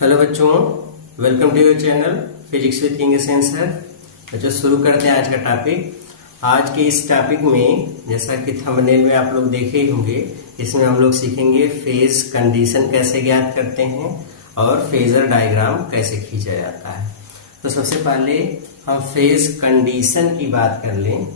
Hello बच्चों, welcome to your channel physics with king sir. बच्चों शुरू करते हैं आज का टॉपिक। आज के इस टॉपिक में जैसा कि थंबनेल में आप लोग देखे ही होंगे, इसमें हम लोग सीखेंगे फेज कंडीशन कैसे ज्ञात करते हैं और फेजर डायग्राम कैसे खींचा जाता है। तो सबसे पहले हम फेज कंडीशन की बात कर लें।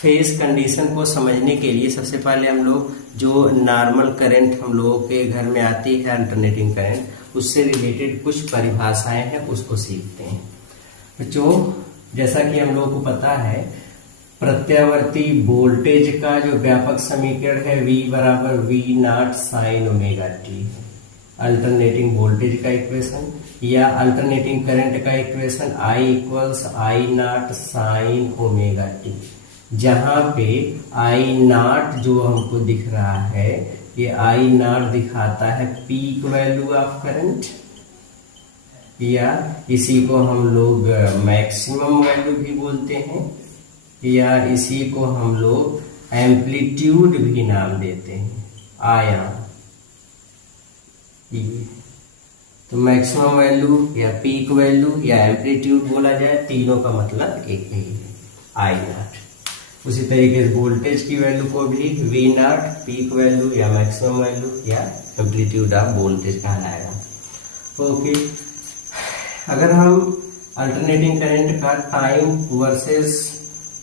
फेज कंडीशन को समझने के लिए सबसे पहले हम लोग जो नॉर्मल करंट हम लोगों के घर में आती है, अल्टरनेटिंग करंट, उससे रिलेटेड कुछ परिभाषाएं हैं उसको सीखते हैं। बच्चों जैसा कि हम लोगों को पता है, प्रत्यावर्ती वोल्टेज का जो व्यापक समीकरण है V बराबर V not sine omega T, alternating voltage का इक्वेशन या अल्टरनेटिंग करंट का equation I equals I not sine omega T, जहां पे I नॉट जो हमको दिख रहा है, ये I नॉट दिखाता है पीक वैल्यू ऑफ करंट, या इसी को हम लोग मैक्सिमम वैल्यू भी बोलते हैं, या इसी को हम लोग एम्पलीट्यूड भी नाम देते हैं, आयाम। तो मैक्सिमम वैल्यू या पीक वैल्यू या एम्पलीट्यूड बोला जाए, तीनों का मतलब एक ही है, I नॉट। उसी तरीके से वोल्टेज की वैल्यू को भी V नॉट पीक वैल्यू या मैक्सिमम वैल्यू या एम्पलीट्यूड ऑफ वोल्टेज कहलाएगा। ओके, अगर हम अल्टरनेटिंग करंट का टाइम वर्सेस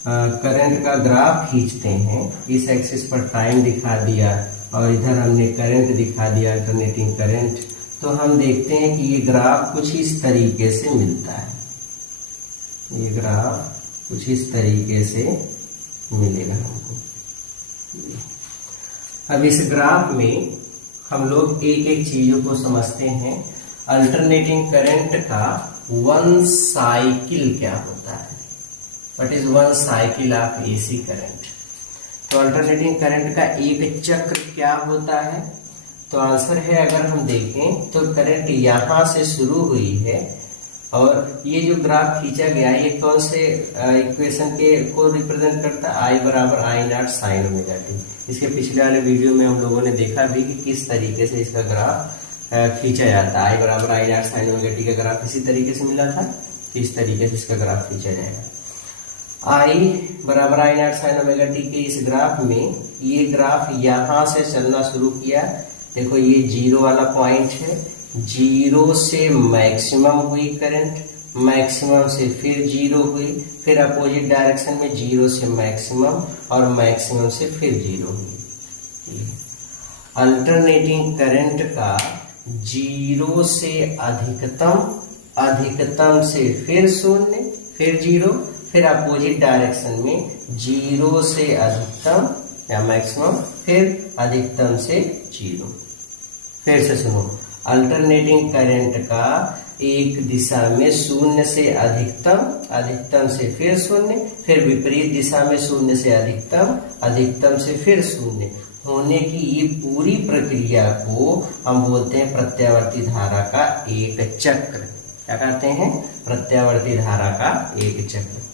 करंट का ग्राफ खींचते हैं, इस एक्सिस पर टाइम दिखा दिया और इधर हमने करंट दिखा दिया, अल्टरनेटिंग करंट, तो हम देखते हैं कि ये ग्राफ कुछ इस तरीके से मिलता है। ये ग्राफ कुछ इस तरीके से मिलेगा हमको। अब इस ग्राफ में हम लोग एक एक चीजों को समझते हैं। अल्टरनेटिंग करंट का वन साइकिल क्या होता है, what is one cycle of AC current. तो अल्टरनेटिंग करंट का एक चक्र क्या होता है, तो आंसर है, अगर हम देखें तो करंट यहां से शुरू हुई है और ये जो ग्राफ खींचा गया है, ये कौन से इक्वेशन के को रिप्रेजेंट करता है, I बराबर I not sine omega T. इसके पिछले वाले वीडियो में हम लोगों ने देखा भी कि किस तरीके से इसका ग्राफ खींचा जाता है। I बराबर I not sine omega T का ग्राफ इसी तरीके से मिला था, इस तरीके से इसका ग्राफ खींचा जाएगा। I बराबर I not sine omega T के इस ग्राफ में ये ग्राफ यहां से चलना शुरू किया। देखो ये जीरो वाला पॉइंट है, जीरो से मैक्सिमम हुई करंट, मैक्सिमम से फिर जीरो हुई, फिर अपोजिट डायरेक्शन में जीरो से मैक्सिमम और मैक्सिमम से फिर जीरो हुई। अल्टरनेटिंग करंट का जीरो से अधिकतम, अधिकतम से फिर शून्य, फिर जीरो, फिर अपोजिट डायरेक्शन में जीरो से अधिकतम या मैक्सिमम, फिर अधिकतम से जीरो। फिर से सुनो, अल्टरनेटिंग करंट का एक दिशा में शून्य से अधिकतम, अधिकतम से फिर शून्य, फिर विपरीत दिशा में शून्य से अधिकतम, अधिकतम से फिर शून्य होने की ये पूरी प्रक्रिया को हम बोलते हैं प्रत्यावर्ती धारा का एक चक्र। क्या कहते हैं? प्रत्यावर्ती धारा का एक चक्र।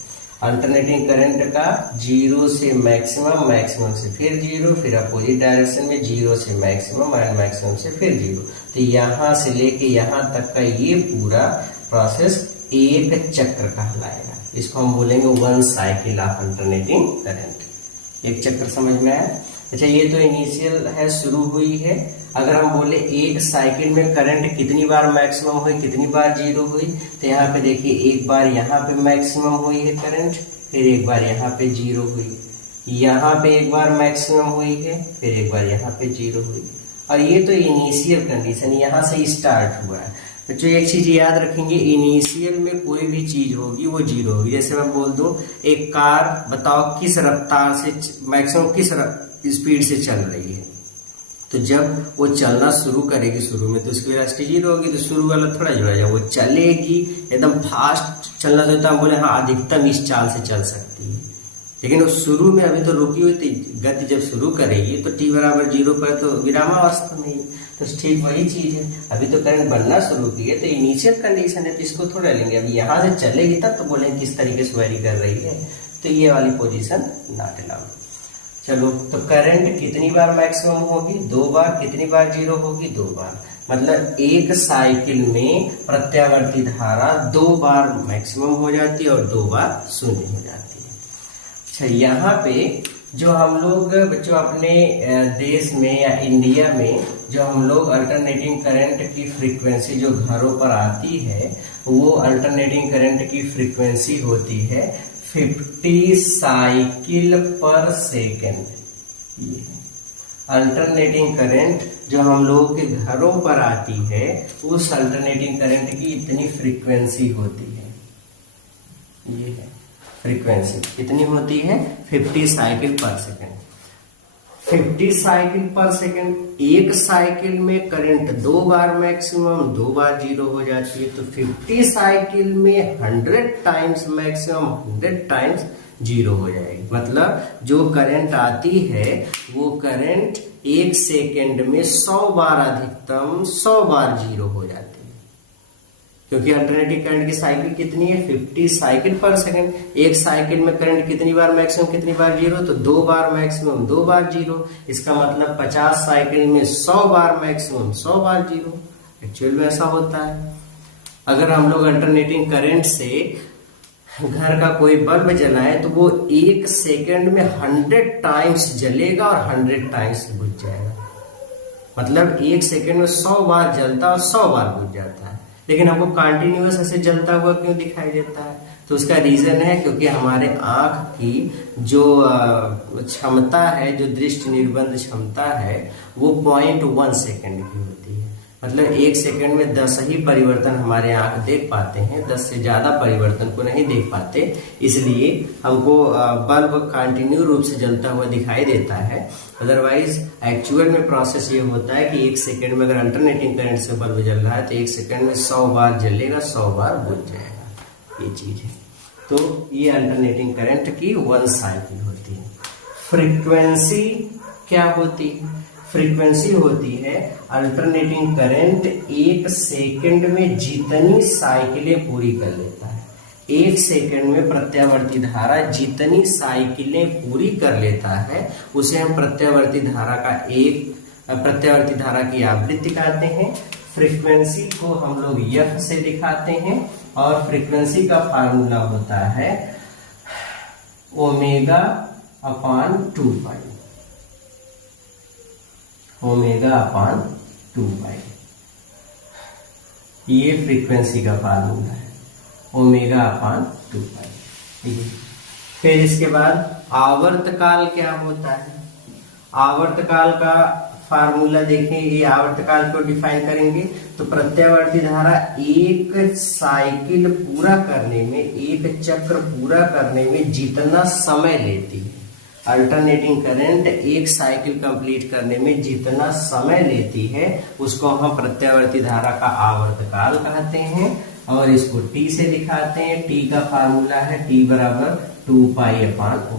अल्टरनेटिंग करंट का जीरो से मैक्सिमम, मैक्सिमम से फिर जीरो, फिर अपोजिट डायरेक्शन में जीरो से मैक्सिमम एंड मैक्सिमम से फिर जीरो। तो यहाँ से लेके यहाँ तक का ये पूरा प्रोसेस एक चक्र कहलाएगा। इसको हम बोलेंगे one cycle of alternating current. एक चक्र समझ में आया? अच्छा, ये तो इनिशियल है, शुरू हुई है। अगर हम बोले एक साइकिल में करंट कितनी बार मैक्सिमम हुई, कितनी बार जीरो हुई, तो यहाँ पे देखिए एक बार यहाँ पे मैक्सिमम हुई है करंट, फिर एक बार यहाँ पे जीरो हुई, यहाँ पे एक बार मैक्सिमम हुई है, फिर एक बार यहाँ पे जीरो हुई। और ये तो इनिशियल कंडीशन यहाँ से स्टार्ट हुआ है। बच्चों एक चीज याद रखेंगे, इनिशियल में कोई भी चीज होगी वो जीरो होगी। जैसे मैं बोल दूं एक कार बताओ किस रफ्तार से, मैक्सिमम किस स्पीड से चल रही है, तो जब वो चलना शुरू करेगी शुरू में तो उसकी वेलोसिटी जीरो होगी, तो शुरू वाला थोड़ा जुड़ा जाए, वो चलेगी एकदम फास्ट चलना चाहता है, बोले हाँ अधिकतम इस चाल से चल सकती है, लेकिन वो शुरू में अभी तो रुकी हुई थी, गति जब शुरू करेगी तो t बराबर जीरो पर तो विरामावस्था में ही, तो ठीक वही चीज है। अभी तो करंट बनना शुरू की है, तो इनिशियल कंडीशन है, तो इसको थोड़ा लेंगे। अभी यहाँ से चलेगी तब तो बोलेंगे किस तरीके से वेरी कर रही है, तो ये वाली पोजीशन नॉट अलाउड। चलो, तो करंट कितनी बार मैक्सिमम होगी? 2 बार। कितनी बार जीरो होगी? 2 बार। मतलब एक साइकिल में प्रत्यावर्ती धारा 2 बार मैक्सिमम हो जाती है और 2 बार शून्य हो जाती है। अच्छा, यहाँ पे जो हम लोग बच्चों अपने देश में या इंडिया में जो हम लोग अल्टरनेटिंग करंट की फ्रीक्वेंसी जो घरों पर आती है, वो अल्टरनेटिंग करंट की फ्रीक्वेंसी होती है 50 साइकिल पर सेकेंड। ये अल्टरनेटिंग करंट जो हम लोग के घरों पर आती है, उस अल्टरनेटिंग करंट की इतनी फ्रीक्वेंसी होती है। ये है फ्रीक्वेंसी कितनी होती है, 50 साइकिल पर सेकेंड। 50 साइकिल पर सेकेंड, एक साइकिल में करंट 2 बार मैक्सिमम, 2 बार जीरो हो जाती है। तो 50 साइकिल में 100 टाइम्स मैक्सिमम, 100 टाइम्स जीरो हो जाएगी। मतलब जो करंट आती है वो करंट एक सेकेंड में 100 बार अधिकतम 100 बार जीरो हो जाती है। क्योंकि अल्टरनेटिंग करंट की साइकिल कितनी है, 50 साइकिल पर सेकेंड। एक साइकिल में करंट कितनी बार मैक्सिमम, कितनी बार जीरो, तो 2 बार मैक्सिमम 2 बार जीरो। इसका मतलब 50 साइकिल में 100 बार मैक्सिमम 100 बार जीरो। एक्चुअल में ऐसा होता है। अगर हम लोग अल्टरनेटिंग करंट से घर का कोई बल्ब जलाए तो वो एक सेकेंड में 100 टाइम्स जलेगा और 100 टाइम्स बुझ जाएगा। मतलब एक सेकेंड में 100 बार जलता और 100 बार बुझ जाता है। लेकिन हमको कंटिन्यूअस ऐसे जलता हुआ क्यों दिखाई देता है? तो उसका रीजन है क्योंकि हमारे आंख की जो क्षमता है, जो दृष्टि निर्बंध क्षमता है, वो 0.1 सेकेंड की होती है। मतलब एक सेकेंड में 10 ही परिवर्तन हमारे आंख देख पाते हैं, 10 से ज्यादा परिवर्तन को नहीं देख पाते। इसलिए हमको बल्ब कंटिन्यू रूप से जलता हुआ दिखाई देता है। अदरवाइज एक्चुअल में प्रोसेस ये होता है कि एक सेकेंड में अगर अल्टरनेटिंग करंट से बल्ब जल रहा है तो एक सेकेंड में 100 बार जलेगा, 100 बार बुझ जाएगा। ये चीज है। तो ये अल्टरनेटिंग करंट की 1 साइकिल होती है। फ्रीक्वेंसी क्या होती है? फ्रीक्वेंसी होती है अल्टरनेटिंग करंट एक सेकंड में जितनी साइकिलें पूरी कर लेता है। एक सेकंड में प्रत्यावर्ती धारा जितनी साइकिलें पूरी कर लेता है उसे हम प्रत्यावर्ती धारा की आवृत्ति कहते हैं। फ्रीक्वेंसी को हम लोग F से दिखाते हैं और फ्रीक्वेंसी का फार्मूला होता है ω/2π। ω/2π ये फ्रीक्वेंसी का फार्मूला है, ω/2π। ठीक है। फिर इसके बाद आवर्तकाल क्या होता है? आवर्तकाल का फार्मूला देखें। ये आवर्तकाल को डिफाइन करेंगे तो प्रत्यावर्ती धारा एक साइकिल पूरा करने में, एक चक्र पूरा करने में जितना समय लेती है, अल्टरनेटिंग करंट एक साइकिल कंप्लीट करने में जितना समय लेती है उसको हम प्रत्यावर्ती धारा का आवर्तकाल कहते हैं और इसको T से दिखाते हैं। T का फार्मूला है T = 2π/ω।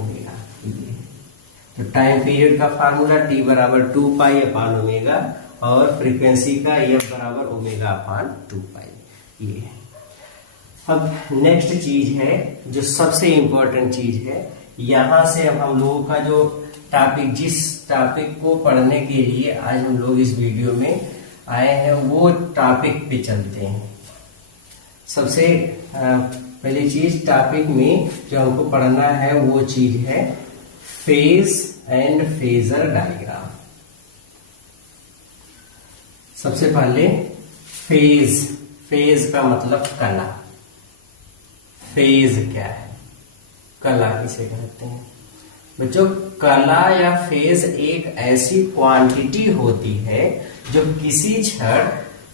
तो टाइम पीरियड का फार्मूला T = 2π/ω और फ्रीक्वेंसी का F = ω/2π। ये है। अब नेक्स्ट चीज है जो सबसे इंपॉर्टेंट चीज है। यहां से अब हम लोगों का जो टॉपिक, जिस टॉपिक को पढ़ने के लिए आज हम लोग इस वीडियो में आए हैं, वो टॉपिक पे चलते हैं। सबसे पहली चीज टॉपिक में जो हमको पढ़ना है वो चीज है फेज एंड फेजर डायग्राम। सबसे पहले फेज का मतलब कला। फेज क्या है? कला किसे कहते हैं? बच्चों, कला या फेज एक ऐसी क्वांटिटी होती है जो किसी क्षण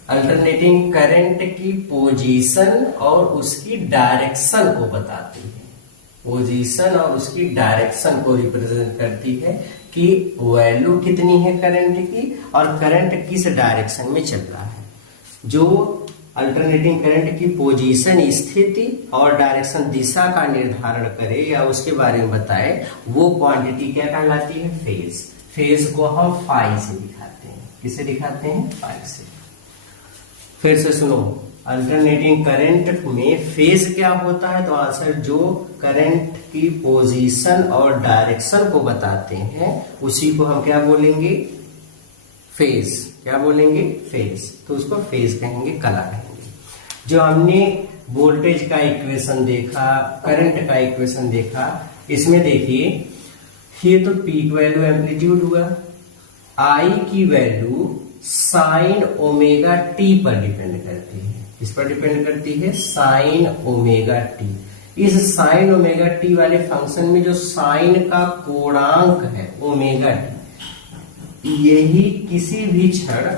अल्टरनेटिंग करंट की पोजीशन और उसकी डायरेक्शन को बताती है। पोजीशन और उसकी डायरेक्शन को रिप्रेजेंट करती है कि वैल्यू कितनी है करंट की और करंट किस डायरेक्शन में चल रहा है। जो अल्टरनेटिंग करंट की पोजीशन, स्थिति और डायरेक्शन, दिशा का निर्धारण करे या उसके बारे में बताए, वो क्वांटिटी क्या कहलाती है? फेज। फेज को हम फाई से दिखाते हैं। किसे दिखाते हैं? फाई से। फिर से सुनो, अल्टरनेटिंग करंट में फेज क्या होता है? तो आंसर जो करंट की पोजीशन और डायरेक्शन को बताते हैं उसी को हम क्या बोलेंगे? फेज, क्या बोलेंगे? फेज। तो उसको फेज कहेंगे, कला कहेंगे। जो हमने वोल्टेज का इक्वेशन देखा, करंट का इक्वेशन देखा, इसमें देखिए ये तो पीक वैल्यू एम्पलीट्यूड हुआ, आई की वैल्यू साइन ओमेगा टी पर डिपेंड करती है। किस पर डिपेंड करती है? Sign omega T. इस साइन ओमेगा टी वाले फंक्शन में जो साइन का कोणांक है ओमेगा टी, यही किसी भी क्षण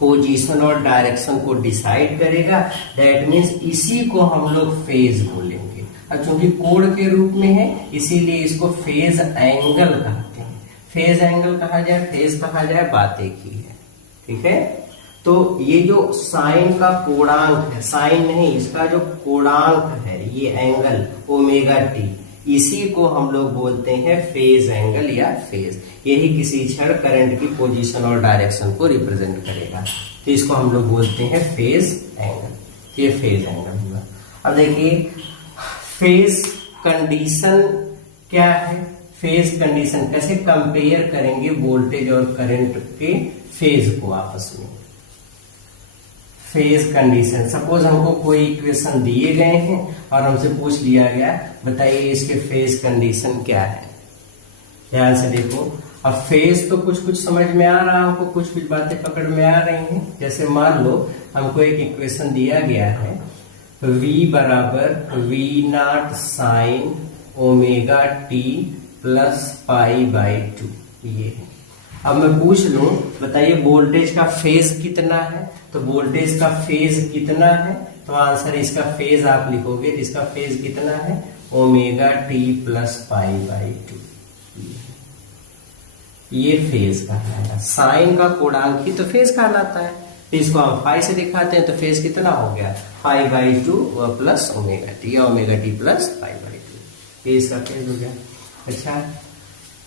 पोजीशन और डायरेक्शन को डिसाइड करेगा। दैट मीन्स इसी को हम लोग फेज बोलेंगे। अब चूंकि कोण के रूप में है इसीलिए इसको फेज एंगल कहते हैं। फेज एंगल कहा जाए, फेज कहा जाए, बात एक ही है। ठीक है, तो ये जो साइन का कोणांक है, साइन नहीं, इसका जो कोणांक है, ये एंगल ओमेगा टी, इसी को हम लोग बोलते हैं फेज एंगल या फेज। यही किसी क्षण करंट की पोजीशन और डायरेक्शन को रिप्रेजेंट करेगा, तो इसको हम लोग बोलते हैं फेज एंगल। ये फेज एंगल हुआ। अब देखिए फेज कंडीशन क्या है? फेज कंडीशन कैसे कंपेयर करेंगे वोल्टेज और करंट के फेज को आपस में? फेज कंडीशन, सपोज हमको कोई इक्वेशन दिए गए हैं और हमसे पूछ लिया गया बताइए इसके फेज कंडीशन क्या है। ध्यान से देखो, अब फेज तो कुछ कुछ समझ में आ रहा है हमको, कुछ कुछ बातें पकड़ में आ रही हैं। जैसे मान लो हमको एक इक्वेशन दिया गया है, v बराबर v naught sine omega t plus pi by 2, ये है। अब मैं पूछ लूं बताइए वोल्टेज का फेज कितना है, तो वोल्टेज का फेज कितना है, तो आंसर इसका फेज आप लिखोगे तो इसका फेज कितना है? Omega t plus pi by 2। ये फेज कहलाएगा। साइन का कोणांक ही तो फेज कहलाता है। तो इसको हम फाई से दिखाते हैं तो फेज कितना हो गया? Pi by 2 plus omega t, या omega t plus pi by 2, ये इसका फेज हो गया। अच्छा,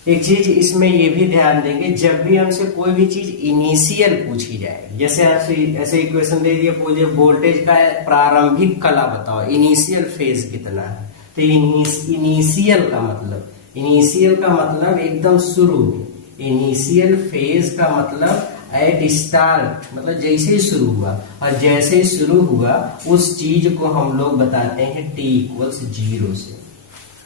एक चीज इसमें ये भी ध्यान देंगे, जब भी हमसे कोई भी चीज इनिशियल पूछी जाए, जैसे ऐसे इक्वेशन दे दिया, पूछे वोल्टेज का प्रारंभिक कला बताओ, इनिशियल फेज कितना है, तो इनिशियल का मतलब एकदम शुरू में। इनिशियल फेज का मतलब एट स्टार्ट, मतलब जैसे ही शुरू हुआ, और जैसे ही शुरू हुआ उस चीज को हम लोग बताते हैं t इक्वल्स 0 से।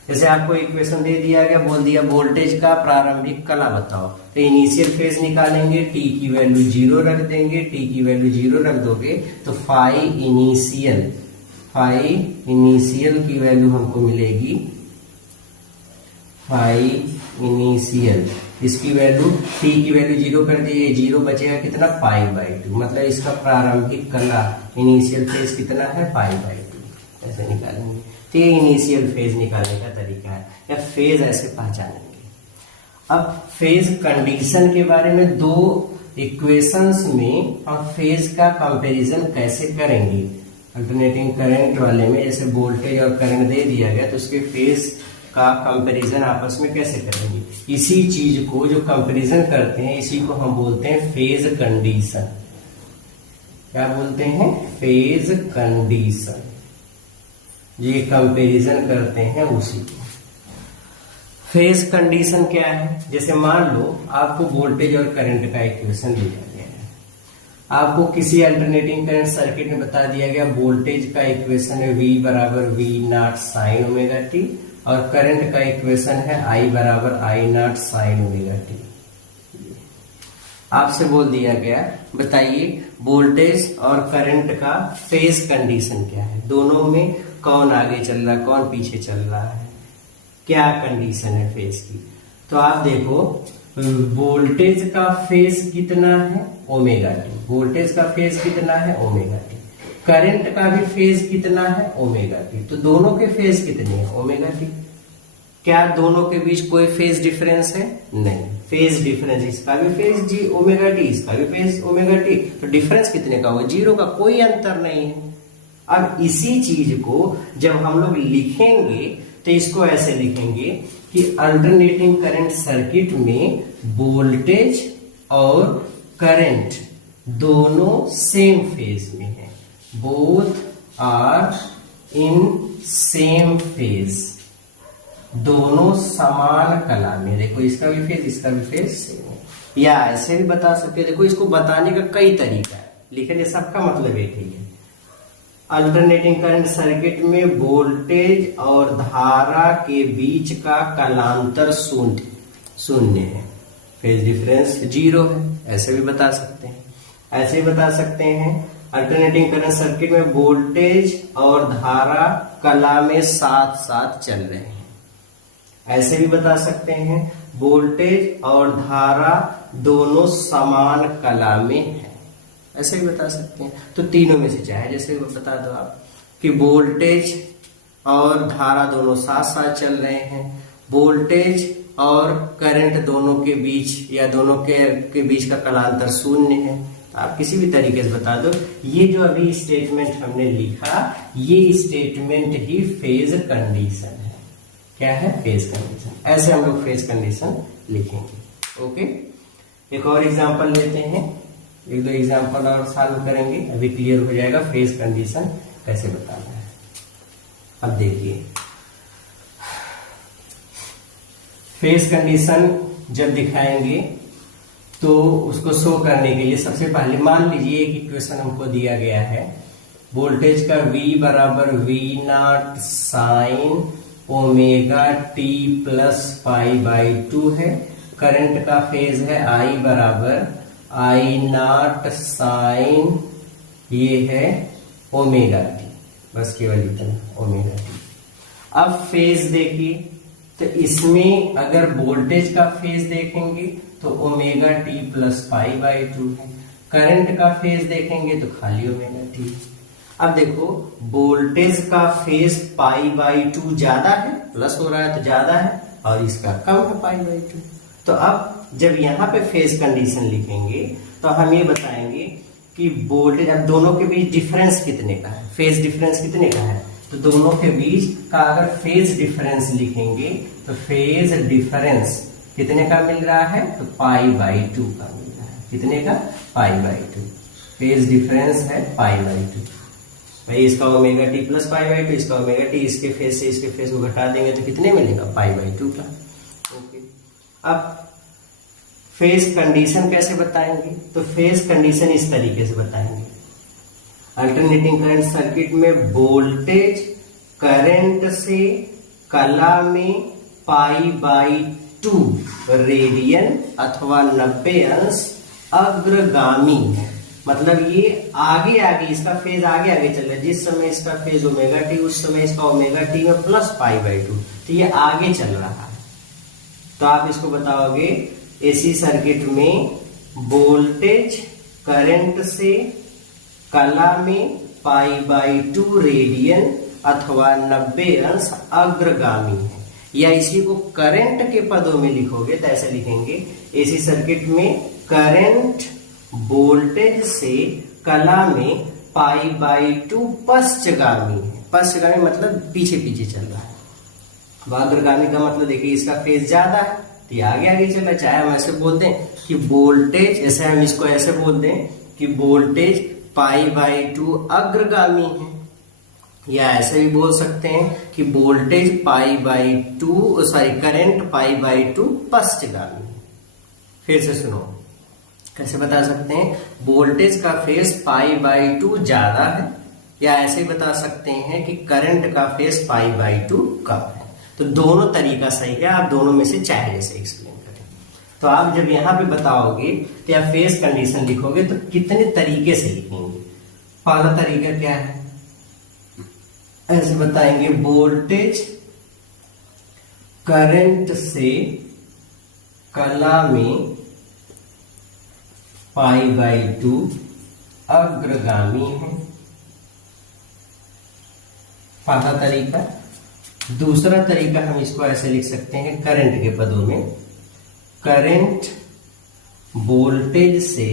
जैसे आपको इक्वेशन दे दिया गया, बोल दिया वोल्टेज का प्रारंभिक कला बताओ, तो इनिशियल फेज निकालेंगे, t की वैल्यू 0 रख देंगे, t की वैल्यू 0 रख दोगे तो फाई इनिशियल की वैल्यू हमको मिलेगी, फाई इनिशियल, इसकी वैल्यू t की वैल्यू 0 कर दिए, 0 बचेगा कितना? पाई बाई 2। मतलब इसका प्रारंभिक कला इनिशियल फेज कितना है? पाई बाई 2। ऐसे निकालेंगे, तो ये इनिशियल फेज निकालने का तरीका है, या फेज ऐसे पहचानेंगे। अब फेज कंडीशन के बारे में, दो इक्वेशंस में हम फेज का कंपैरिजन कैसे करेंगे। अल्टरनेटिंग करंट वाले में जैसे वोल्टेज और करंट दे दिया गया तो उसके फेज का कंपैरिजन आपस में कैसे करेंगे। इसी चीज को जो कंपैरिजन करते हैं इसी को हम बोलते हैं फेज कंडीशन। क्या बोलते हैं? Phase condition. ये कंपैरिजन करते हैं उसी को। फेज कंडीशन क्या है? जैसे मान लो आपको वोल्टेज और करंट का इक्वेशन दिया गया है, आपको किसी अल्टरनेटिंग करंट सर्किट में बता दिया गया वोल्टेज का इक्वेशन है V बराबर V not sine omega T, और करंट का इक्वेशन है I बराबर I not sine omega T. आपसे बोल दिया गया बताइए वोल्टेज और करंट का फेज कंडीशन क्या है, दोनों में कौन आगे चल रहा है कौन पीछे चल रहा है, क्या कंडीशन है फेज की। तो आप देखो वोल्टेज का फेज कितना है? Omega T. वोल्टेज का फेज कितना है? Omega T. करंट का भी फेज कितना है? Omega T. तो दोनों के फेज कितने हैं? Omega T. क्या दोनों के बीच कोई फेज डिफरेंस है? नहीं, फेज डिफरेंस, इसका भी फेज जी ओमेगा टी, इसका भी फेज ओमेगा टी, तो डिफरेंस कितने का होगा? 0 का, कोई अंतर नहीं है। अब इसी चीज को जब हम लोग लिखेंगे तो इसको ऐसे लिखेंगे कि अल्टरनेटिंग करंट सर्किट में वोल्टेज और करंट दोनों सेम फेज में है, both are in same phase, दोनों समान कला में। देखो इसका भी फेज सेम है। या ऐसे भी बता सकते हैं। देखो इसको बताने का कई तरीका है, लेकिन सबका मतलब एक ही है। अल्टरनेटिंग करंट सर्किट में वोल्टेज और धारा के बीच का कालांतर शून्य है, फेज डिफरेंस 0 है, ऐसे भी बता सकते हैं। ऐसे भी बता सकते हैं अल्टरनेटिंग करंट सर्किट में वोल्टेज और धारा कला में साथ साथ चल रहे हैं। ऐसे भी बता सकते हैं वोल्टेज और धारा दोनों समान कला में है, ऐसे भी बता सकते हैं। तो तीनों में से चाहे जैसे बता दो आप कि वोल्टेज और धारा दोनों साथ साथ चल रहे हैं, वोल्टेज और करंट दोनों के बीच या दोनों के बीच का कालांतर शून्य है। तो आप किसी भी तरीके से बता दो। ये जो अभी स्टेटमेंट हमने लिखा, ये स्टेटमेंट ही फेज कंडीशन है। क्या है? Phase condition. ऐसे हम लोग फेज कंडीशन लिखेंगे। ओके, एक और एग्जांपल लेते हैं, एक दो एग्जांपल और सॉल्व करेंगे, अभी क्लियर हो जाएगा फेज कंडीशन कैसे बताना है। अब देखिए, फेज कंडीशन जब दिखाएंगे तो उसको शो करने के लिए सबसे पहले मान लीजिए एक इक्वेशन हमको दिया गया है, वोल्टेज का V बराबर V0 sign omega t plus pi by 2 है, करंट का फेज है I बराबर I0 साइन ये है ओमेगा टी, बस केवल इतना ओमेगा टी। अब फेज देखिए, तो इसमें अगर वोल्टेज का फेज देखेंगे तो omega t plus pi by 2 है, करंट का फेज देखेंगे तो खाली ओमेगा टी। अब देखो वोल्टेज का फेज पाई बाई 2 ज्यादा है, प्लस हो रहा है तो ज्यादा है, और इसका कम है पाई बाई 2। तो अब जब यहाँ पे फेज कंडीशन लिखेंगे तो हम ये बताएंगे कि वोल्टेज, अब दोनों के बीच डिफरेंस कितने का है, फेज डिफरेंस कितने का है, तो दोनों के बीच का अगर फेज डिफरेंस लिखेंगे तो फेज डिफरेंस कितने का मिल रहा है, तो पाई बाई 2 का मिल रहा है। कितने का? पाई बाई 2। फेज डिफरेंस है पाई बाई 2। भाई इसका omega t plus pi by 2, इसका ओमेगा टी, इसके फेज से इसके फेज को घटा देंगे तो कितने मिलेगा? पाई बाई 2 का। ओके, अब फेज कंडीशन कैसे बताएंगे, तो फेज कंडीशन इस तरीके से बताएंगे। अल्टरनेटिंग करंट सर्किट में वोल्टेज करंट से कला में पाई बाई 2 रेडियन अथवा 90 अंश अग्रगामी है। मतलब ये आगे आगे, इसका फेज आगे आगे चल रहा है। जिस समय इसका फेज ओमेगा टी, उस समय इसका ओमेगा टी में प्लस पाई बाई 2, तो ये आगे चल रहा है। तो आप इसको बताओगे एसी सर्किट में वोल्टेज करंट से कला में पाई बाई 2 रेडियन अथवा 90 अंश अग्रगामी है। या इसी को करंट के पदों में लिखोगे तो ऐसे लिखेंगे, एसी सर्किट में करंट वोल्टेज से कला में पाई बाई 2 पश्चगामी है। पश्चगामी मतलब पीछे पीछे चल रहा है। अग्रगामी का मतलब देखिए इसका फेज ज्यादा है तो ये आगे आगे चल रहा है। चाहे हम ऐसे बोल दें कि वोल्टेज, ऐसे हम इसको ऐसे बोल दें कि वोल्टेज पाई बाई 2 अग्रगामी है, या ऐसे भी बोल सकते हैं कि voltage pi by 2 current pi by 2 पश्चगामी है। फिर से सुनो, कैसे बता सकते हैं, वोल्टेज का फेज पाई बाई 2 ज्यादा है, या ऐसे ही बता सकते हैं कि करंट का फेज पाई बाई 2 कम है। तो दोनों तरीका सही है, आप दोनों में से चाहे जैसे एक्सप्लेन करें। तो आप जब यहाँ पे बताओगे तो या फेज कंडीशन लिखोगे तो कितने तरीके से लिखेंगे। पहला तरीका क्या है, ऐसे बताएंगे वोल्टेज करंट से कला में पाई बाई 2 अग्रगामी है, पहला तरीका। दूसरा तरीका हम इसको ऐसे लिख सकते हैं करंट के पदों में, करंट वोल्टेज से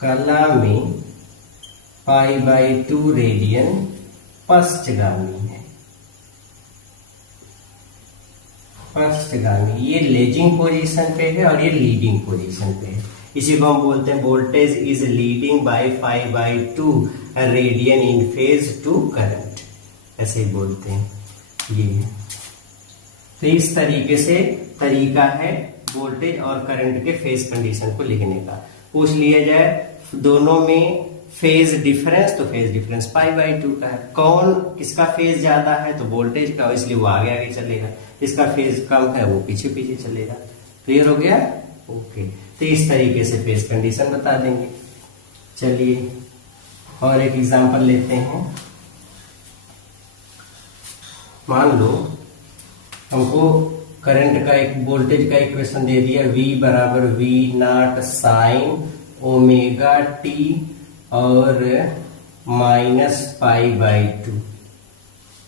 कला में पाई बाई 2 रेडियन पश्चगामी है। पश्चगामी, ये लेजिंग पोजीशन पे है और ये लीडिंग पोजीशन पे है। इसी को हम बोलते हैं voltage is leading by 5/2 radian in phase two current, ऐसे ही बोलते हैं ये। तो इस तरीके से तरीका है वोल्टेज और करंट के फेज कंडीशन को लिखने का। पूछ लिया जाए दोनों में फेज डिफरेंस, तो फेज डिफरेंस π/2 का है। कौन किसका फेज ज्यादा है, तो वोल्टेज का, इसलिए वो आगे आगे चलेगा। इसका फेज कम है, वो पीछे पीछे चलेगा। क्लियर हो गया? ओके। तो इस तरीके से फेज कंडीशन बता देंगे। चलिए और एक एग्जांपल लेते हैं। मान लो हमको करंट का एक वोल्टेज का इक्वेशन दे दिया, V बराबर V0 साइन ओमेगा टी और -π/2,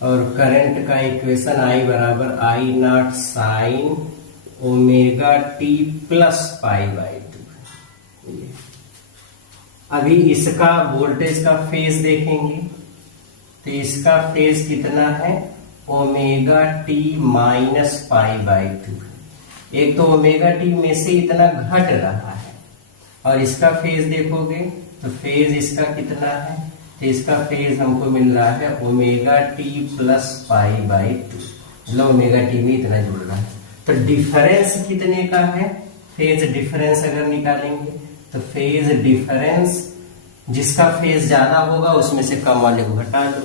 और करंट का इक्वेशन I बराबर I0 sign omega t plus π/2। अभी इसका वोल्टेज का फेज देखेंगे, तो इसका फेज कितना है, ओमेगा टी माइनस π/2। एक तो ओमेगा टी में से इतना घट रहा है, और इसका फेज देखोगे तो फेज इसका कितना है, तो इसका फेज हमको मिल रहा है ओमेगा टी प्लस π/2, मतलब ओमेगा टी में इतना जुड़ रहा है। तो डिफरेंस कितने का है, फेज डिफरेंस अगर निकालेंगे तो फेज डिफरेंस जिसका फेज ज्यादा होगा उसमें से कम वाले को घटा दो।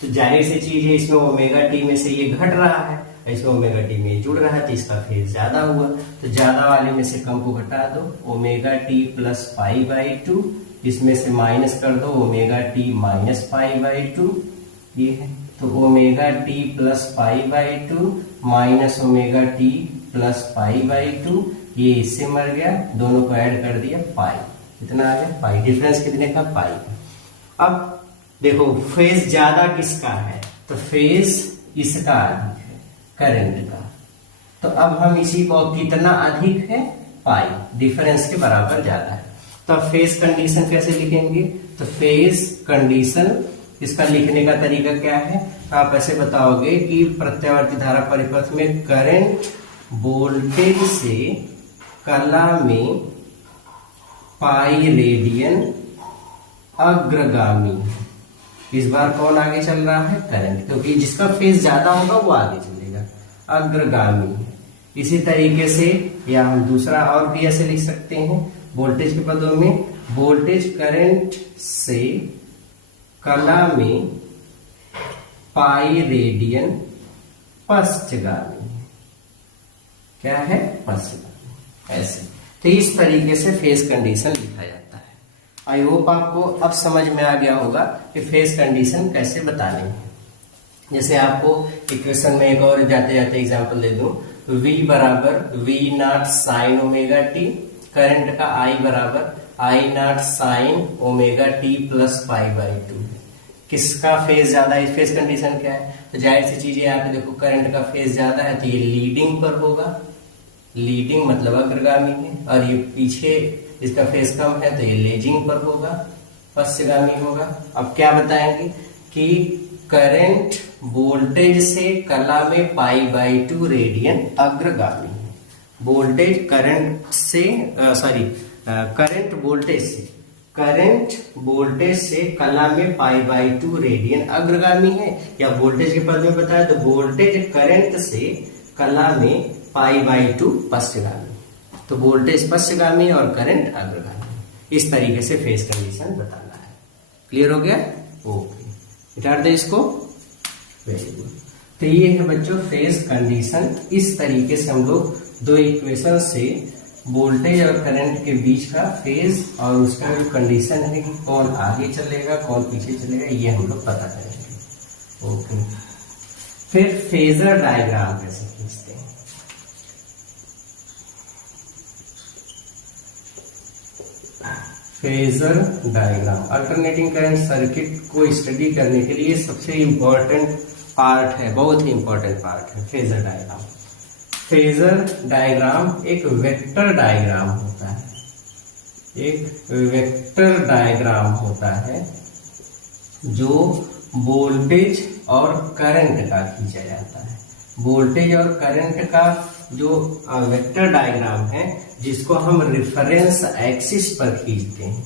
तो जाहिर सी चीज है, इसमें ओमेगा टी में से ये घट रहा है, इसमें ओमेगा टी में जुड़ रहा है, तो इसका फेज ज्यादा हुआ। तो ज्यादा वाले में से कम को घटा दो, ओमेगा टी प्लस π/2, इसमें से माइनस कर दो ओमेगा टी माइनस π/2, ये है। तो omega t plus π/2 minus omega t plus π/2, ये इससे मर गया, दोनों को ऐड कर दिया पाई, कितना आ गया पाई। डिफरेंस कितने का, पाई। अब देखो फेज ज्यादा किसका है, तो फेज इसका अधिक है, करंट का। तो अब हम इसी को कितना अधिक है, पाई, डिफरेंस के बराबर ज्यादा है। तो अब फेज कंडीशन कैसे लिखेंगे, तो फेज कंडीशन इसका लिखने का तरीका क्या है, आप ऐसे बताओगे कि प्रत्यावर्ती धारा परिपथ में करंट वोल्टेज से कला में पाई रेडियन अग्रगामी। इस बार कौन आगे चल रहा है, करंट, क्योंकि जिसका फेज ज्यादा होगा वो आगे चलेगा, अग्रगामी। इसी तरीके से या हम दूसरा और भी ऐसे लिख सकते हैं वोल्टेज के पदों में, वोल्टेज करंट से कला में पाई रेडियन पश्चगामी। क्या है, पश्चगामी, ऐसे। तो इस तरीके से फेज कंडीशन लिखा जाता है। आई होप आपको अब समझ में आ गया होगा कि फेज कंडीशन कैसे बतानी है। जैसे आपको इक्वेशन में एक और जाते जाते एग्जांपल दे दूं, V बराबर V0 sign omega T, current का I बराबर I0 sign omega t plus π/2। किसका फेज ज्यादा है, फेज कंडीशन क्या है, तो जाहिर सी चीज है, यहाँ पे देखो करंट का फेज ज्यादा है तो ये लीडिंग पर होगा, लीडिंग मतलब अग्रगामी है, और ये पीछे इसका फेज कम है तो ये लेजिंग पर होगा, पश्चगामी होगा। अब क्या बताएंगे कि करंट वोल्टेज से कला में π/2 रेडियन अग्रगामी है। वोल्टेज करंट से करंट वोल्टेज से कला में π/2 रेडियन अग्रगामी है, या वोल्टेज के पद में बताया तो वोल्टेज करंट से कला में π/2 पश्चगामी। तो वोल्टेज पश्चगामी और करंट अग्रगामी। इस तरीके से फेज कंडीशन बताना है। क्लियर हो गया? ओके, मिटा दे इसको। Very good. तो ये है बच्चों फेज कंडीशन। इस तरीके से हम लोग दो इक्वेशन से वोल्टेज और करंट के बीच का फेज और उसका जो कंडीशन है कि कौन आगे चलेगा कौन पीछे चलेगा, ये हम लोग पता करेंगे। ओके, फिर फेजर डायग्राम कैसे खींचते हैं। Phasor diagram alternating current circuit को स्टडी करने के लिए सबसे इंपॉर्टेंट पार्ट है, बहुत ही इंपॉर्टेंट पार्ट है फेजर डायग्राम। फेजर डायग्राम एक वेक्टर डायग्राम होता है, एक वेक्टर डायग्राम होता है जो वोल्टेज और करंट का खींचा जाता है। वोल्टेज और करंट का जो वेक्टर डायग्राम है जिसको हम रेफरेंस एक्सिस पर खींचते हैं।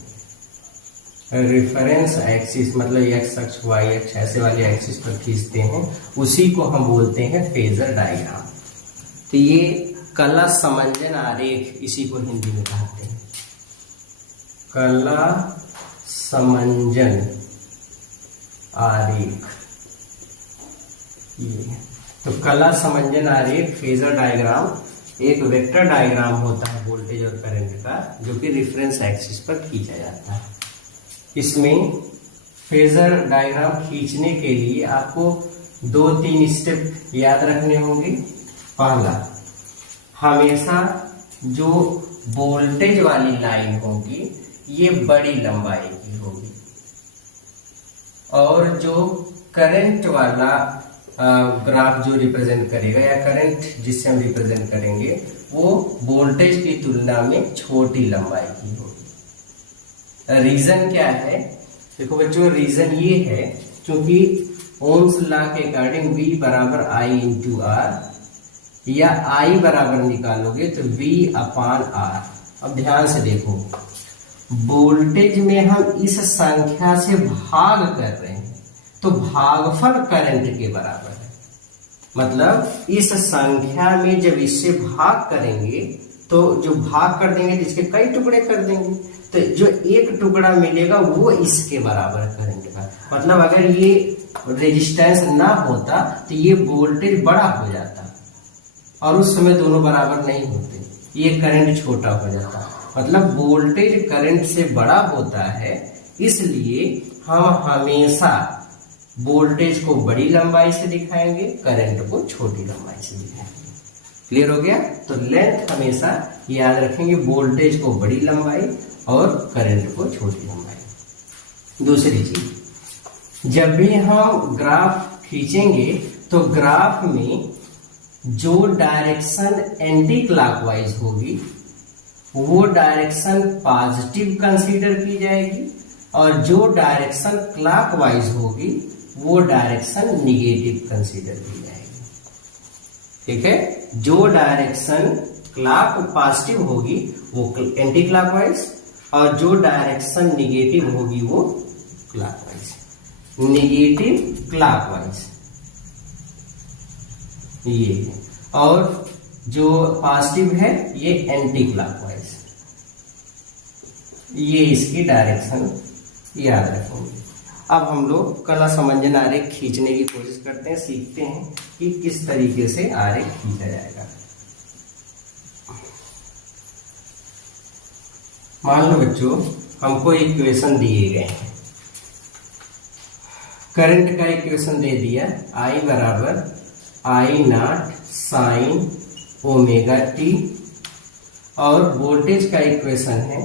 रेफरेंस एक्सिस मतलब एक्स अक्ष वाई अक्ष ऐसे वाले एक्सिस पर खींचते हैं, उसी को हम बोलते हैं फेजर डायग्राम। तो ये कला समंजन आरेख, इसी को हिंदी में कहते हैं कला समंजन आरेख। ये तो कला समंजन आरेख फेजर डायग्राम एक वेक्टर डायग्राम होता है वोल्टेज और करंट का, जो कि रेफरेंस एक्सिस पर खींचा जाता है। इसमें फेजर डायग्राम खींचने के लिए आपको 2-3 स्टेप याद रखने होंगे। पहला, हमेशा जो वोल्टेज वाली लाइन होगी ये बड़ी लंबाई की होगी, और जो करंट वाला ग्राफ जो रिप्रेजेंट करेगा या करंट जिससे हम रिप्रेजेंट करेंगे वो वोल्टेज की तुलना में छोटी लंबाई की होगी। रीजन क्या है? देखो बच्चों, रीजन ये है क्योंकि ओम्स लॉ के अकॉर्डिंग V बराबर I इंटू R, या I बराबर निकालोगे तो V अपान R। अब ध्यान से देखो, वोल्टेज में हम इस संख्या से भाग कर रहे हैं तो भागफल करंट के बराबर है। मतलब इस संख्या में जब इससे भाग करेंगे तो जो भाग कर देंगे तो इसके कई टुकड़े कर देंगे, तो जो एक टुकड़ा मिलेगा वो इसके बराबर करंट का। मतलब अगर ये रेजिस्टेंस ना होता तो ये वोल्टेज बड़ा हो जाता, और उस समय दोनों बराबर नहीं होते, ये करंट छोटा हो जाता। मतलब वोल्टेज करंट से बड़ा होता है, इसलिए हम हमेशा वोल्टेज को बड़ी लंबाई से दिखाएंगे, करंट को छोटी लंबाई से दिखाएंगे। क्लियर हो गया? तो लेंथ हमेशा याद रखेंगे, वोल्टेज को बड़ी लंबाई और करंट को छोटी लंबाई। दूसरी चीज, जब भी हम ग्राफ खींचेंगे तो ग्राफ में जो डायरेक्शन एंटी क्लॉकवाइज होगी वो डायरेक्शन पॉजिटिव कंसीडर की जाएगी, और जो डायरेक्शन क्लॉकवाइज होगी वो डायरेक्शन निगेटिव कंसीडर की जाएगी। ठीक है? जो डायरेक्शन क्लॉक पॉजिटिव होगी वो एंटी क्लॉकवाइज, और जो डायरेक्शन निगेटिव होगी वो क्लॉकवाइज। निगेटिव क्लॉकवाइज ये, और जो पॉजिटिव है ये एंटी क्लॉकवाइज। ये इसकी डायरेक्शन याद रखेंगे। अब हम लोग कला समंजन आरेख खींचने की कोशिश करते हैं, सीखते हैं कि किस तरीके से आरेख खींचा जाएगा। मान लो बच्चों, हमको इक्वेशन दिए गए हैं, करंट का इक्वेशन दे दिया, I बराबर I not sine omega T, और वोल्टेज का इक्वेशन है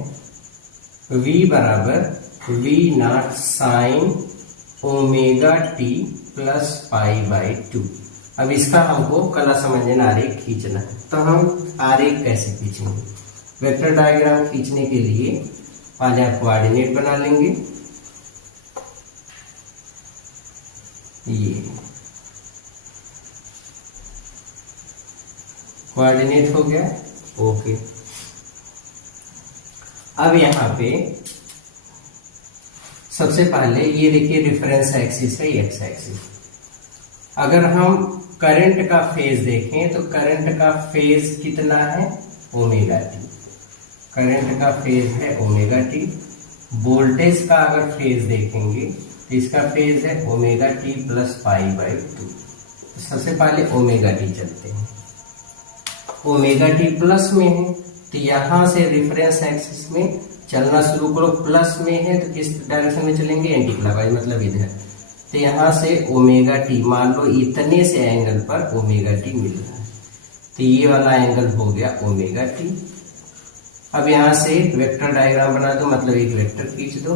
V बराबर V not sine omega t plus pi by 2। अब इसका हमको कला समंजन आरेख खींचना है, तो हम आरेख कैसे खींचेंगे? वेक्टर डायग्राम खींचने के लिए पहले आप कोऑर्डिनेट बना लेंगे। ये कोऑर्डिनेट हो गया, ओके। अब यहाँ पे सबसे पहले ये देखिए रेफरेंस एक्सिस है, एक्स एक्सिस। अगर हम करंट का फेज देखें तो करंट का फेज कितना है? Omega T. करंट का फेज है ओमेगा टी। वोल्टेज का अगर फेज देखेंगे तो इसका फेज है omega t plus pi by 2। तो सबसे पहले ओमेगा टी चलते हैं, ओमेगा टी प्लस में है तो यहां से रेफरेंस एक्सिस में चलना शुरू करो। प्लस में है तो किस डायरेक्शन में चलेंगे? एंटी क्लॉकवाइज, मतलब इधर। तो यहां से ओमेगा टी, मान लो इतने से एंगल पर ओमेगा टी मिल रहा है, तो ये वाला एंगल हो गया ओमेगा टी। अब यहां से वेक्टर डायग्राम बना दो, मतलब एक वेक्टर खींच दो।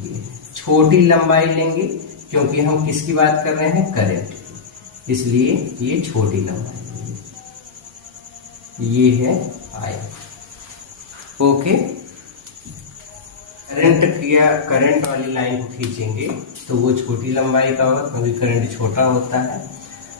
ये छोटी लंबाई लेंगे क्योंकि हम किसकी बात कर रहे हैं? करंट की, इसलिए ये छोटी लंबाई। ये है I, ओके। करंट वाली लाइन को खींचेंगे तो वो छोटी लंबाई का होगा क्योंकि करंट छोटा होता है।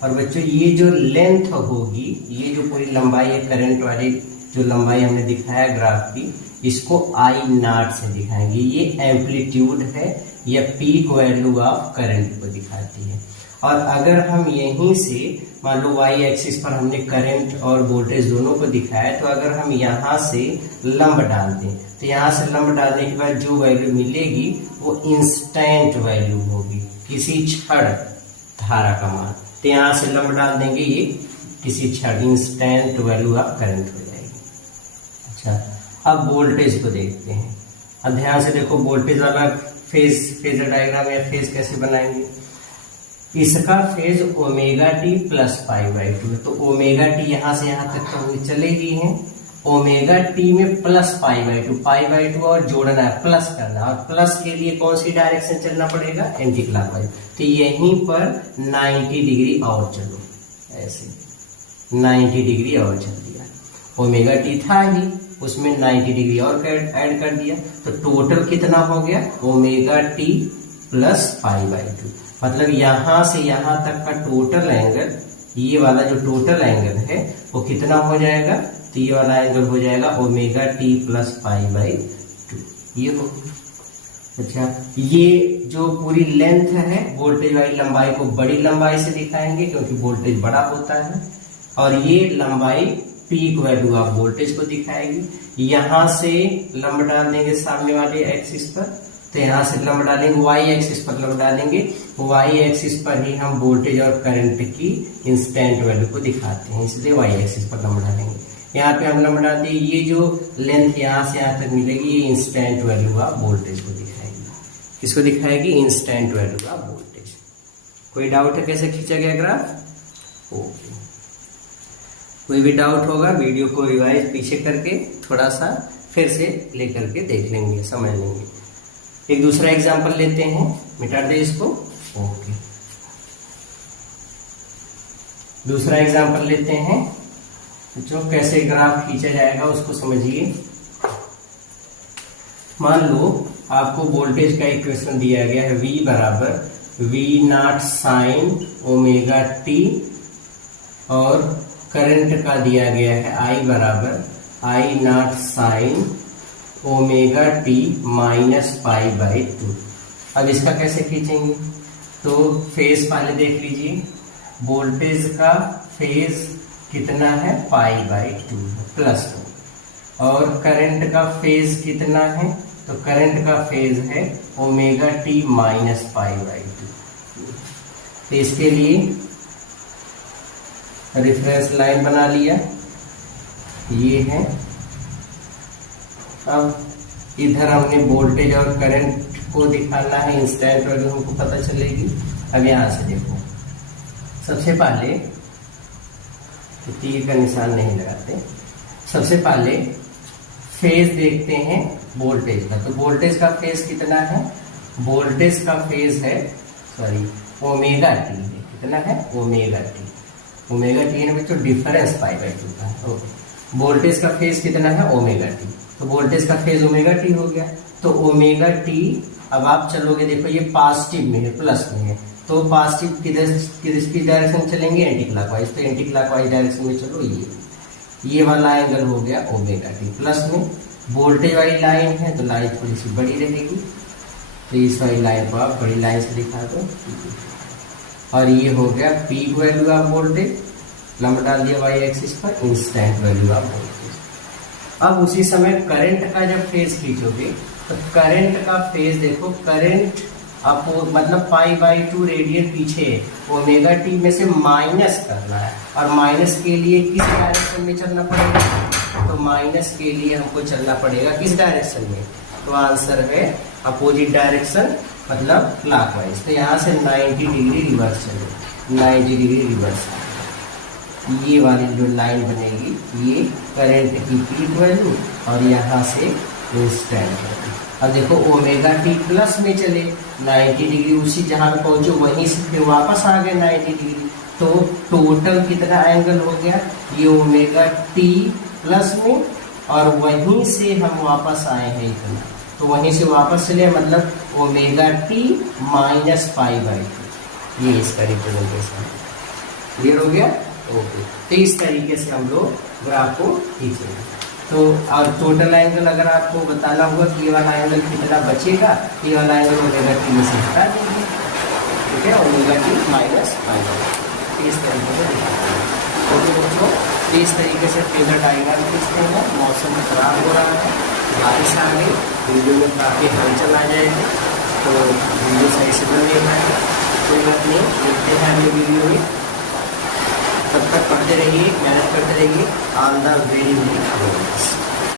और बच्चों ये जो लेंथ होगी, ये जो पूरी लंबाई है करंट वाली, जो लंबाई हमने दिखाया ग्राफ की, इसको I नॉट से दिखाएंगे। ये एम्पलीट्यूड है या पीक वैल्यू ऑफ करंट को दिखाती है। और अगर हम यहीं से मान लो y एक्सिस पर हमने करंट और वोल्टेज दोनों को दिखाया, तो अगर हम यहाँ से लंब डाल दें तो यहाँ से लंब डालने के बाद जो वैल्यू मिलेगी वो इंस्टेंट वैल्यू होगी, किसी क्षण धारा का मान। तो यहाँ से लंब डाल देंगे, ये किसी क्षण इंस्टेंट वैल्यू ऑफ करंट हो जाएगी। अच्छा, अब वोल्टेज को देखते हैं। अब ध्यान से देखो, वोल्टेज वाला फेजर डायग्राम या फेज कैसे बनाएंगे। इसका phase omega t plus pi by two है, तो ओमेगा टी यहाँ से यहाँ तक तो हुई चले ही हैं। ओमेगा टी में प्लस पाई बाई टू और जोड़ना है, प्लस करना है, और प्लस के लिए कौन सी डायरेक्शन चलना पड़ेगा, एंटी क्लॉकवाइज। तो यहीं पर 90 डिग्री और चलो, ऐसे 90 डिग्री और चल दिया। ओमेगा टी था ही, उसमें 90 डिग्री और ऐड कर दिया, तो टोटल कितना हो गया, omega t plus pi by two. मतलब यहां से यहां तक का टोटल एंगल, ये वाला जो टोटल एंगल है वो कितना हो जाएगा, तो ये वाला एंगल हो जाएगा omega t plus pi by two, ये हो। अच्छा, ये जो पूरी लेंथ है वोल्टेज वाली लंबाई को बड़ी लंबाई से दिखाएंगे क्योंकि वोल्टेज बड़ा होता है, और ये लंबाई पीक वैल्यू ऑफ वोल्टेज को दिखाएगी। यहां से लंब डाल देंगे सामने वाले एक्सिस पर, तो यहाँ से लंब डालेंगे, वाई एक्सिस पर लंब डालेंगे, वाई एक्सिस पर ही हम वोल्टेज और करंट की इंस्टेंट वैल्यू को दिखाते हैं, इसलिए वाई एक्सिस पर लंब डालेंगे। यहाँ पे हम लंब डाल दिए, ये जो लेंथ यहाँ से यहाँ तक मिलेगी ये इंस्टेंट वैल्यू ऑफ वोल्टेज को दिखाएगी। किसको दिखाएगी, इंस्टेंट वैल्यू ऑफ वोल्टेज। कोई डाउट है कैसे खींचा गया ग्राफ? ओके, कोई भी डाउट होगा वीडियो को रिवाइज पीछे करके थोड़ा सा फिर से लेकर के देख लेंगे, समझ लेंगे। एक दूसरा एग्जांपल लेते हैं, मिटा दे इसको। ओके, दूसरा एग्जांपल लेते हैं, जो कैसे ग्राफ खींचा जाएगा उसको समझिए। मान लो आपको वोल्टेज का इक्वेशन दिया गया है, V बराबर V not sine omega T, और करंट का दिया गया है I बराबर I not sine omega T minus pi by two. अब इसका कैसे खींचेंगे, तो फेज पहले देख लीजिए, वोल्टेज का फेज कितना है, पाई बाई टू प्लस, और करंट का फेज कितना है, तो करंट का फेज है omega T minus pi by two. तो इसके लिए रेफरेंस लाइन बना लिया, ये है। अब इधर हमने वोल्टेज और करंट को दिखाना है, इंस्टेंट वैल्यू हमको पता चलेगी। अब यहां से देखो, सबसे पहले तो तीर का निशान नहीं लगाते, सबसे पहले फेज देखते हैं वोल्टेज का। तो वोल्टेज का फेज कितना है, वोल्टेज का फेज है ओमेगा टी, कितना है, ओमेगा टी। ओमेगा टी है बच्चों डिफरेंस पाई बाई टू का है। ओके, वोल्टेज का फेज कितना है, ओमेगा टी, तो वोल्टेज का फेज ओमेगा टी हो गया। तो ओमेगा टी, अब आप चलोगे, देखो ये पॉजिटिव में है, प्लस में है, तो पॉजिटिव किसकी डायरेक्शन चलेंगे, एंटी क्लॉकवाइज। तो एंटी क्लॉकवाइज डायरेक्शन में चलो, ये वाला एंगल हो गया ओमेगा टी प्लस में। वोल्टेज वाली लाइन है तो लाइन थोड़ी सी बड़ी रहेगी, तो इस वाली लाइन को आप बड़ी लाइन से दिखा दो, और ये हो गया पीक वैल्यू ऑफ वोल्टेज, लंब डाल दिया वाई एक्सिस पर, इंस्टेंट वैल्यू ऑफ वोल्टेज। अब उसी समय करंट का जब फेज खींचोगे तो करंट का फेज देखो, करंट आपको मतलब पाई बाई टू रेडियन पीछे ओमेगा टी में से माइनस करना है, और माइनस के लिए किस डायरेक्शन में चलना पड़ेगा, तो माइनस के लिए हमको चलना पड़ेगा किस डायरेक्शन में, तो आंसर है अपोजिट डायरेक्शन, मतलब क्लॉकवाइज। तो यहाँ से 90 डिग्री रिवर्स चलो, 90 डिग्री रिवर्स, ये वाली जो लाइन बनेगी ये करंट की पीक वैल्यू, और यहाँ से इंस्टेंट वैल्यू। अब देखो ओमेगा टी प्लस में चले 90 डिग्री, उसी जहां पे पहुंचे वहीं से फिर वापस आ गए 90 डिग्री, तो टोटल कितना एंगल हो गया, ये ओमेगा टी प्लस में, और वहीं से हम वापस आए हैं इतना, तो वहीं से वापस चले मतलब omega T minus pi by two, ये इसका रिप्रेजेंटेशन क्लियर हो गया। ओके, तो इस तरीके से हम लोग ग्राफ को खींचेंगे। तो और टोटल एंगल अगर आपको बताना होगा कि ये वाला एंगल कितना बचेगा, ये वाला एंगल ओमेगा टी में से हटा देंगे, ठीक है, ओमेगा टी माइनस आएगा, इस तरीके से दिखाते हैं। ओके बच्चों, इस तरीके से फेजर डायग्राम खींचते हैं। मौसम खराब हो रहा है, बारिश आ गई, वीडियो में काफ़ी हलचल आ जाएगी, तो वीडियो सही से बन नहीं पाएगा। कोई बात नहीं, देखते हैं अगले वीडियो में। तब तक पढ़ते रहिए, मेहनत करते रहिए। All the very good.